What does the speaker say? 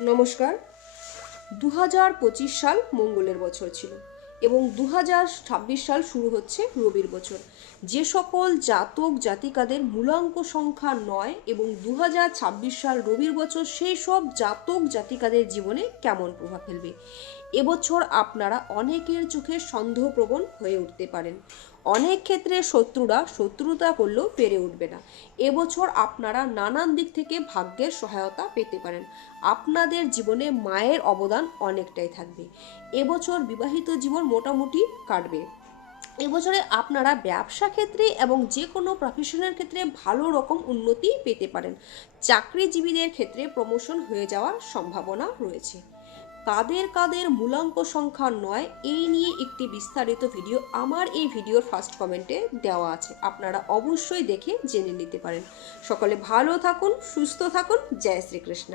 নমস্কার। 2025 সাল মঙ্গলের বছর ছিল এবং 2026 সাল শুরু হচ্ছে রবির বছর। যে সকল জাতক জাতিকাদের মূলাঙ্ক সংখ্যা 9 এবং 2026 সাল রবির বছর, সেই সব জাতক জাতিকাদের জীবনে কেমন প্রভাব ফেলবে। এবছর আপনারা অনেকের চোখে সন্দেহপ্রবণ হয়ে উঠতে পারেন। অনেক ক্ষেত্রে শত্রুরা শত্রুতা করলেও পেরে উঠবে না। এবছর আপনারা নানান দিক থেকে ভাগ্যের সহায়তা পেতে পারেন। আপনাদের জীবনে মায়ের অবদান অনেকটাই থাকবে। এবছর বিবাহিত জীবন মোটামুটি কাটবে। এবছরে আপনারা ব্যবসা ক্ষেত্রে এবং যে কোনো প্রফেশনের ক্ষেত্রে ভালো রকম উন্নতি পেতে পারেন। চাকরিজীবীদের ক্ষেত্রে প্রমোশন হয়ে যাওয়ার সম্ভাবনা রয়েছে। কাদের কাদের মূলাঙ্ক সংখ্যা 9 এই নিয়ে একটি বিস্তারিত ভিডিও আমার এই ভিডিওর ফার্স্ট কমেন্টে দেওয়া আছে, আপনারা অবশ্যই দেখে জেনে নিতে পারেন। সকলে ভালো থাকুন, সুস্থ থাকুন। জয় শ্রীকৃষ্ণ।